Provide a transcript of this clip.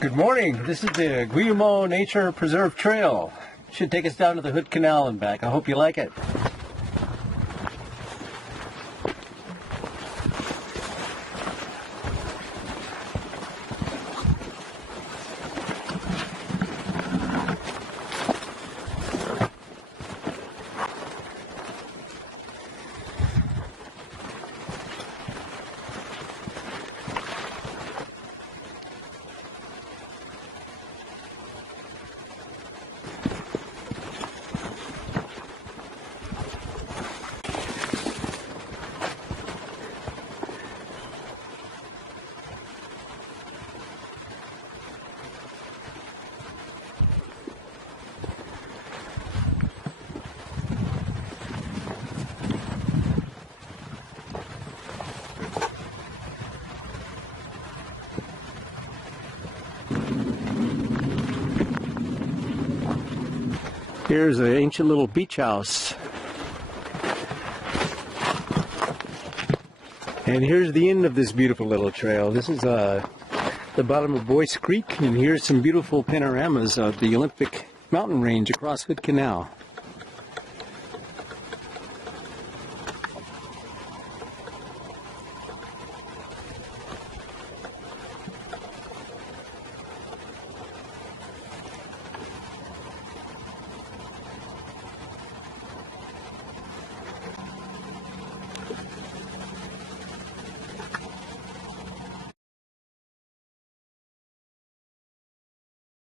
Good morning. This is the Guillermot Nature Preserve Trail. Should take us down to the Hood Canal and back. I hope you like it. Here's an ancient little beach house. And here's the end of this beautiful little trail. This is the bottom of Boyce Creek, and here's some beautiful panoramas of the Olympic mountain range across Hood Canal.